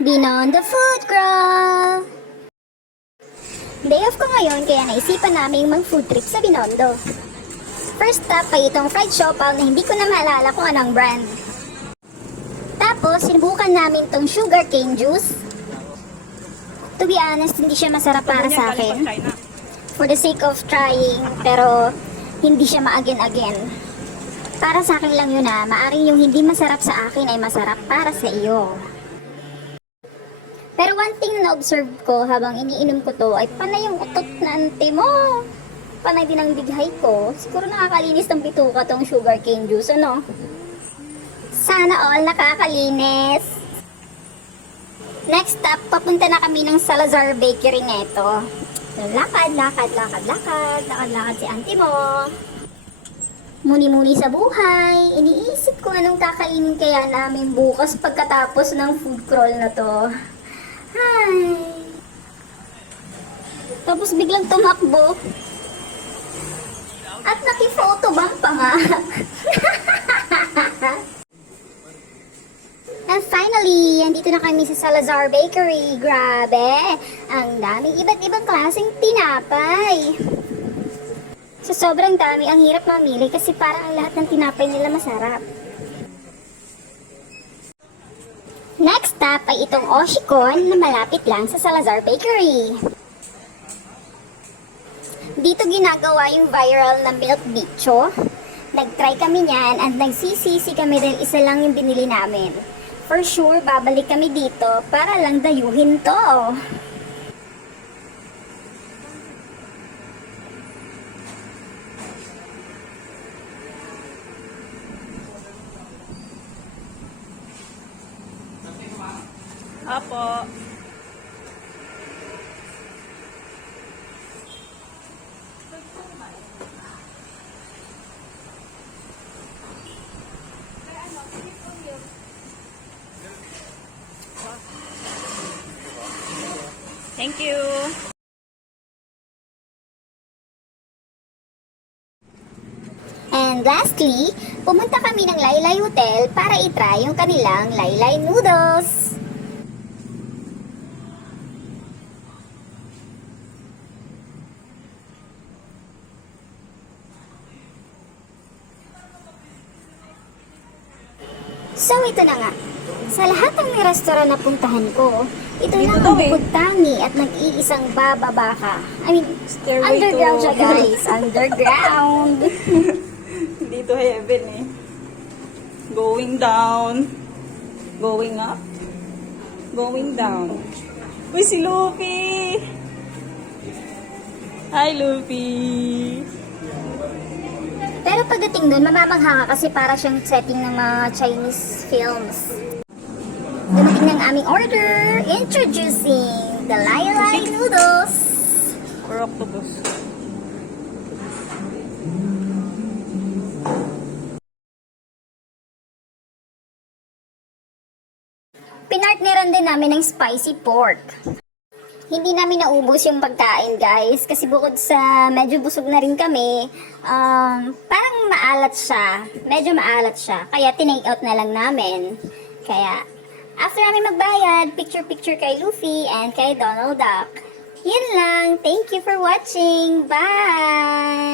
Beyond the Food Crawl! Day off ko ngayon kaya naisipan naming mag-food trip sa Binondo. First stop ay itong fried siopaw na hindi ko na maalala kung anong brand. Tapos, sinubukan namin itong sugar cane juice. To be honest, hindi siya masarap para sa akin. For the sake of trying, pero hindi siya ma-again-again. Para sa akin lang yun maaring yung hindi masarap sa akin ay masarap para sa iyo. Pero one thing na na-observe ko habang iniinom ko to ay panay yung utot na ante mo. Panay din ang bighay ko. Siguro nakakalinis ng bituka tong sugar cane juice, ano? Sana all nakakalinis. Next stop, papunta na kami ng Salazar Bakery neto. Lakad si auntie mo. Muni-muni sa buhay. Iniisip ko anong kakainin kaya namin bukas pagkatapos ng food crawl na to. Hi! Tapos biglang tumakbo. At naki-photobomb pa nga. And finally, andito na kami sa Salazar Bakery. Grabe! Ang daming iba't ibang klaseng tinapay. Sa sobrang dami, ang hirap mamili kasi parang ang lahat ng tinapay nila masarap. Next stop ay itong Oshikon na malapit lang sa Salazar Bakery. Dito ginagawa yung viral na milk bicho. Nag-try kami niyan at nagsisisi kami dahil isa lang yung binili namin. For sure, babalik kami dito para lang dayuhin to. Apo. Thank you. And lastly, pumunta kami ng Laylay Hotel para itry yung kanilang Laylay Noodles. So ito na nga, sa lahat ng restaurant na puntahan ko, ito lang ang bukod tangi at nag-iisang bababa ka. I mean, Stairway underground to- siya guys, underground. Dito heaven eh. Going down. Going up. Going down. Uy, si Luffy! Hi, Luffy! Pero pagdating doon, mamamangha ka kasi para siyang setting ng mga Chinese films. Dumating ng aming order, introducing the Laylay Noodles. Or octopus. Pinartneran din namin ng spicy pork. Hindi namin naubos yung pagkain guys kasi bukod sa medyo busog na rin kami, parang maalat siya. Medyo maalat siya. Kaya tinake out na lang namin. Kaya after namin magbayad, picture-picture kay Luffy and kay Donald Duck. Yun lang. Thank you for watching. Bye!